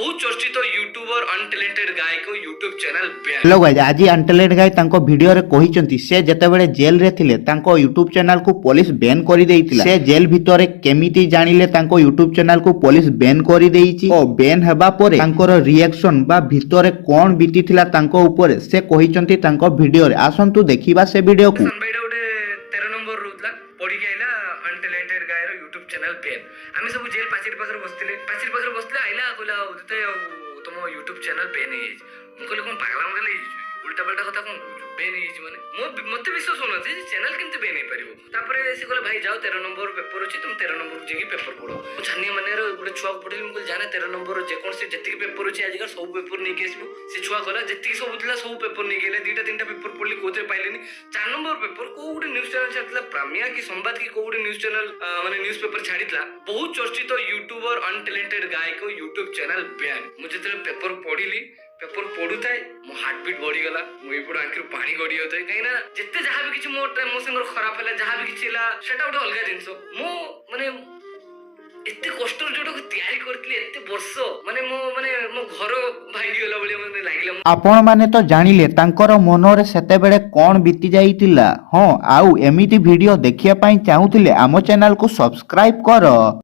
बहुत चर्चित YouTuber untalented गाय को YouTube channel ban. Hello guys, आज अनटैलेंटेड गाय तांको वीडियो रे कहिसंती से जेतेबेले जेल रे थिले तांको यूट्यूब चैनल को पुलिस बैन करि देइतिला। से जेल भितरे केमिति जानिले तांको यूट्यूब चैनल को पुलिस बैन करि देइची ओ बैन हेबा परे तांकर रिएक्शन बा भितरे कोन बीतीथिला तांको ऊपर से कहिसंती तांको वीडियो रे। आसंतु देखिबा से वीडियो को। सनबाईटा गोटे 13 नंबर रुतला पड़ी आइला अनटैलेंटेड गाय रो यूट्यूब चैनल बैन। आमी सब जेल पाचेरी पाखरे बसले आइला कहला उदते तुम यूट्यूब चैनल बैन हे मु कहले कोन पागला मगले उल्टा पल्टा कथा कोन बैन हे माने मते विश्वास होना जे चैनल केमते बैन हे परिबो। तापरे से कहला भाई जाओ 13 नंबर पेपर अछि तुम 13 नंबर जेकी पेपर पढो। मु छानिया माने रो गोटे छुआ पढिली मु कहले जाने 13 नंबर जे कोन से जति पेपर अछि आज सब पेपर नै के आसबो। से छुआ कहला जति सब दिला सब पेपर नै गेले दुटा तीनटा पेपर पढली कोते पाइलेनी। 4 नंबर पेपर को गोटे न्यूज़ चैनल छाडला प्रामिया की संवाद की को गोटे न्यूज़ चैनल माने न्यूज़ पेपर छाडितला बहुत चर्चित यूट्यूबर अनटैलेंटेड गाय को यूट्यूब चैनल बैन। मु जते पेपर पढिली पेपर पढुताय मो हार्ट बीट बढ़ी गला मु एपड आंखिर पानी गडी होतय कहिना जते जहां भी किछि मो संगर खराब होला जहां भी किछि ला सेटा गोटे अलगा जिंस मो माने एते कष्ट जोटा को तयारी करतली एते वर्ष माने मो घर भांगी गला बळी माने लागिला। आपण माने तो जानिले तांकर मनरे सेतेबेले कोन बीती जाइतिला। हां आउ एमिति वीडियो देखिया पई चाहुतिले आमो चैनल को सब्सक्राइब करो।